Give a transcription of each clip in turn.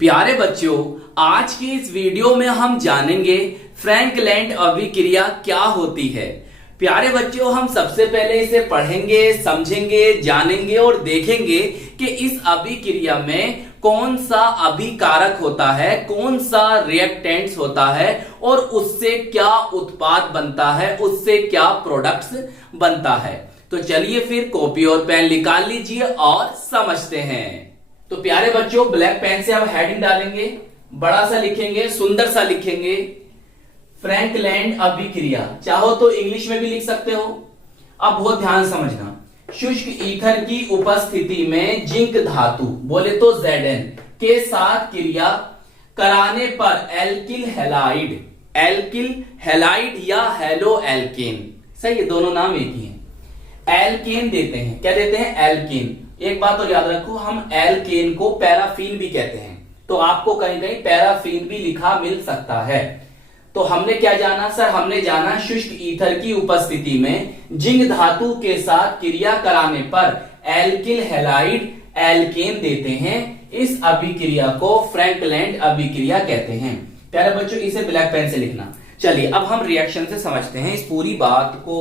प्यारे बच्चों, आज की इस वीडियो में हम जानेंगे फ्रैंकलैंड अभिक्रिया क्या होती है। प्यारे बच्चों, हम सबसे पहले इसे पढ़ेंगे, समझेंगे, जानेंगे और देखेंगे कि इस अभिक्रिया में कौन सा अभिकारक होता है, कौन सा रिएक्टेंट्स होता है और उससे क्या उत्पाद बनता है, उससे क्या प्रोडक्ट्स बनता है। तो चलिए फिर कॉपी और पेन निकाल लीजिए और समझते हैं। तो प्यारे बच्चों, ब्लैक पेन से हम हेडिंग डालेंगे, बड़ा सा लिखेंगे, सुंदर सा लिखेंगे, फ्रैंकलैंड अभिक्रिया। चाहो तो इंग्लिश में भी लिख सकते हो। अब बहुत ध्यान समझना, शुष्क ईथर की उपस्थिति में जिंक धातु बोले तो Zn के साथ क्रिया कराने पर एल्किल हैलाइड, एल्किल हैलाइड या हेलो एल्केन, सही है, दोनों नाम एक ही हैं, एल्केन देते हैं। क्या देते हैं? एल्केन। एक बात और याद रखो, हम एल्केन को पैराफीन भी कहते हैं, तो आपको कहीं कहीं पैराफीन भी लिखा मिल सकता है। तो हमने क्या जाना सर? हमने जाना शुष्क ईथर की उपस्थिति में जिंक धातु के साथ क्रिया कराने पर एल्किल हैलाइड एल्केन देते हैं। इस अभिक्रिया को फ्रैंकलैंड अभिक्रिया कहते हैं। प्यारे बच्चों, इसे ब्लैक पेन से लिखना। चलिए अब हम रिएक्शन से समझते हैं इस पूरी बात को।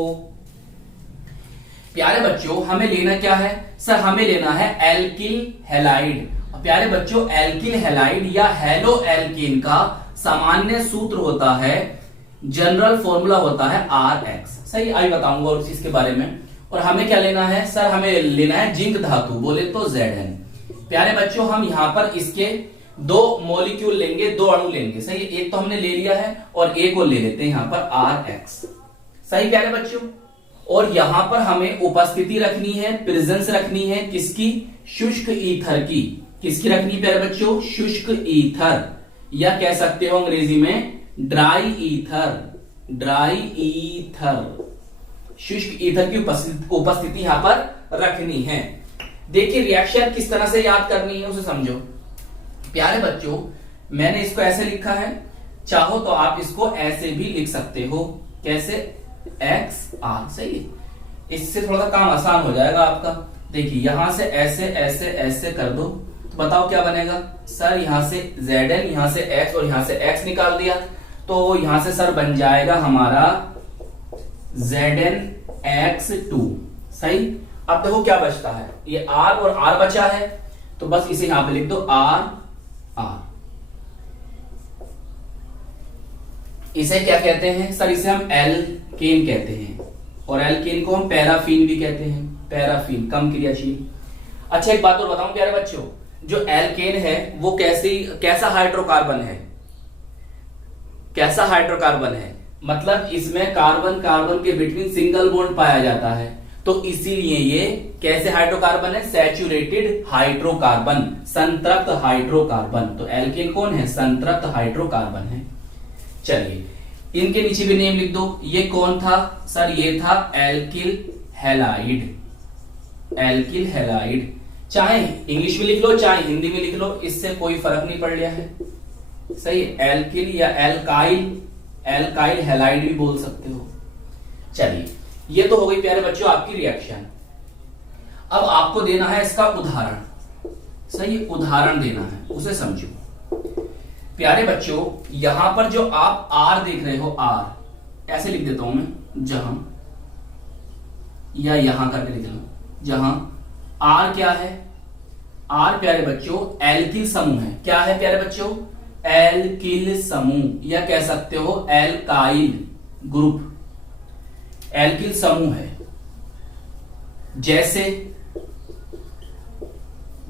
प्यारे बच्चों, हमें लेना क्या है सर? हमें लेना है एल्किल हैलाइड। प्यारे बच्चों, एल्किल हैलाइड या हेलो एल्केन का सामान्य सूत्र होता है, जनरल फॉर्मूला होता है RX। सही, आई बताऊंगा और इसके बारे में। और हमें क्या लेना है सर? हमें लेना है जिंक धातु बोले तो Zn। प्यारे बच्चों, हम यहां पर इसके दो मॉलिक्यूल लेंगे, दो अणु लेंगे। सही, एक तो हमने ले लिया है और एक और ले लेते हैं यहां पर RX। सही प्यारे बच्चों, और यहां पर हमें उपस्थिति रखनी है, प्रेजेंस रखनी है किसकी? शुष्क ईथर की। किसकी रखनी प्यारे बच्चों? शुष्क ईथर, या कह सकते हो अंग्रेजी में ड्राई ईथर। ड्राई ईथर, शुष्क ईथर की उपस्थिति यहां पर रखनी है। देखिए रिएक्शन किस तरह से याद करनी है उसे समझो। प्यारे बच्चों, मैंने इसको ऐसे लिखा है, चाहो तो आप इसको ऐसे भी लिख सकते हो। कैसे? XR। सही है, इससे थोड़ा सा काम आसान हो जाएगा आपका। देखिए यहां से ऐसे ऐसे ऐसे कर दो तो बताओ क्या बनेगा सर? यहां से Zn, यहां से X और यहां से X निकाल दिया तो यहां से सर बन जाएगा हमारा ZnX2। सही, अब देखो क्या बचता है, ये R और R बचा है तो बस इसे यहां पे लिख दो R। इसे क्या कहते हैं सर? इसे हम एल्केन कहते हैं और एल्केन को हम पैराफीन भी कहते हैं। पैराफीन कम क्रियाशील। अच्छा एक बात और बताऊं प्यारे बच्चों, जो एल्केन है वो कैसा हाइड्रोकार्बन है? कैसा हाइड्रोकार्बन है? मतलब इसमें कार्बन कार्बन के बिटवीन सिंगल बॉन्ड पाया जाता है, तो इसीलिए ये कैसे हाइड्रोकार्बन है? सैचुरेटेड हाइड्रोकार्बन, संतृप्त हाइड्रोकार्बन। तो एल्केन कौन है? संतृप्त हाइड्रोकार्बन है। चलिए इनके नीचे भी नेम लिख दो। ये कौन था सर? ये था एल्किल हैलाइड। एल्किल हैलाइड, चाहे इंग्लिश में लिख लो चाहे हिंदी में लिख लो, इससे कोई फर्क नहीं पड़ रहा है। सही है, एल्किल या एल्काइल, एल्काइल हैलाइड भी बोल सकते हो। चलिए ये तो हो गई प्यारे बच्चों आपकी रिएक्शन। अब आपको देना है इसका उदाहरण। सही, उदाहरण देना है, उसे समझो। प्यारे बच्चों, यहां पर जो आप R देख रहे हो, R ऐसे लिख देता हूं मैं, जहां, या यहां करके लिख लो, जहां R क्या है? R प्यारे बच्चों एल्किल समूह है। क्या है प्यारे बच्चों? एल्किल समूह, या कह सकते हो एल्काइल ग्रुप। एल्किल समूह है। जैसे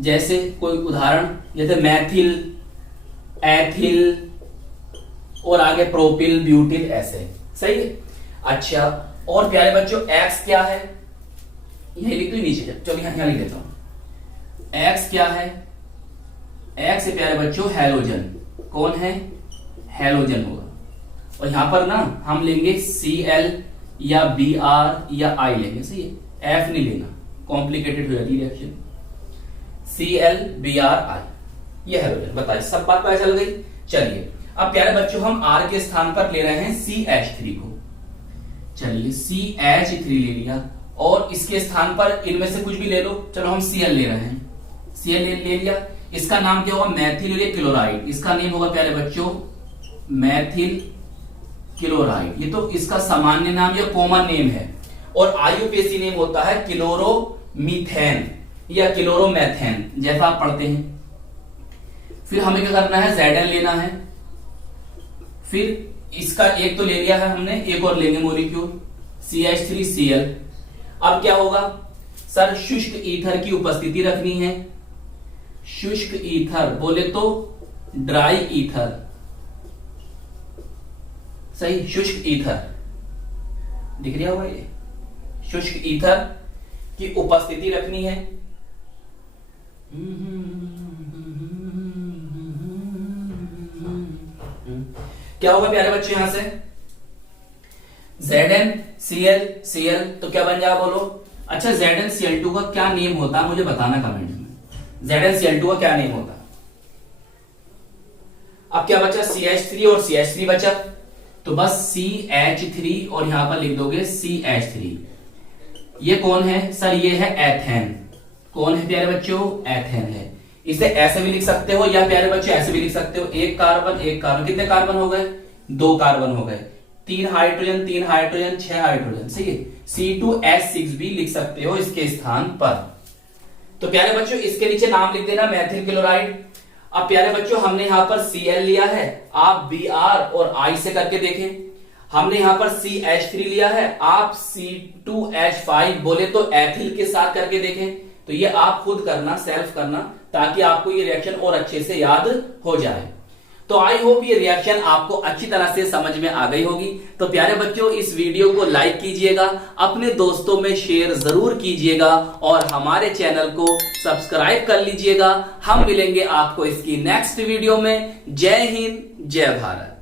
जैसे कोई उदाहरण, जैसे मैथिल, एथिल और आगे प्रोपिल, ब्यूटिल, ऐसे। सही है। अच्छा, और प्यारे बच्चों X क्या है? यही लिख दो नीचे। चलो यहां लिख देता हूं। X क्या है? X से प्यारे बच्चों हैलोजन। कौन है? हैलोजन होगा। और यहां पर ना हम लेंगे Cl या Br या I लेंगे। सही है, F नहीं लेना, कॉम्प्लिकेटेड हो जाती है रिएक्शन। Cl Br I, ये हैलोजन। बताइए सब बात पता चल गई। चलिए अब प्यारे बच्चों हम R के स्थान पर ले रहे हैं CH3 को। चलिए CH3 ले लिया और इसके स्थान पर इनमें से कुछ भी ले लो। चलो हम Cl ले रहे हैं, Cl ले लिया। इसका नाम क्या होगा, मैथिल क्लोराइड। इसका नेम होगा प्यारे बच्चों मैथिल क्लोराइड। ये तो इसका सामान्य नाम या कॉमन नेम है। और आयुपेसी नेम होता है क्लोरोमीथेन या क्लोरोमेथेन, जैसा आप पढ़ते हैं। फिर हमें क्या करना है, Zn लेना है। फिर इसका एक तो ले लिया है हमने, एक और लेंगे मॉलिक्यूल CH3Cl। अब क्या होगा सर, शुष्क ईथर की उपस्थिति रखनी है। शुष्क ईथर बोले तो ड्राई ईथर, सही, शुष्क ईथर दिख रहा होगा, ये शुष्क ईथर की उपस्थिति रखनी है। क्या होगा प्यारे बच्चे, यहां से ZnCl तो क्या बन जाएगा बोलो। अच्छा, ZnCl2 का क्या नेम होता है मुझे बताना कमेंट में। ZnCl2 का क्या नेम होता है। अब क्या बचा, CH3 और CH3 बचा, तो बस CH3 और यहां पर लिख दोगे CH3। ये कौन है सर, ये है एथेन। कौन है प्यारे बच्चों, एथेन है। इसे ऐसे भी लिख सकते हो या प्यारे बच्चों ऐसे भी लिख सकते हो, एक कार्बन एक कार्बन, कितने कार्बन हो गए, 2 कार्बन हो गए, 3 हाइड्रोजन 3 हाइड्रोजन 6 हाइड्रोजन, सही है। C2H6 भी लिख सकते हो इसके स्थान पर। तो प्यारे बच्चों इसके नीचे नाम लिख देना मैथिल क्लोराइड। अब प्यारे बच्चों हमने यहां पर Cl लिया है, आप Br और I से करके देखें। हमने यहां पर CH3 लिया है, आप C2H5 बोले तो एथिल के साथ करके देखें। तो ये आप खुद करना, सेल्फ करना, ताकि आपको ये रिएक्शन और अच्छे से याद हो जाए। तो आई होप ये रिएक्शन आपको अच्छी तरह से समझ में आ गई होगी। तो प्यारे बच्चों इस वीडियो को लाइक कीजिएगा, अपने दोस्तों में शेयर जरूर कीजिएगा और हमारे चैनल को सब्सक्राइब कर लीजिएगा। हम मिलेंगे आपको इसकी नेक्स्ट वीडियो में। जय हिंद, जय भारत।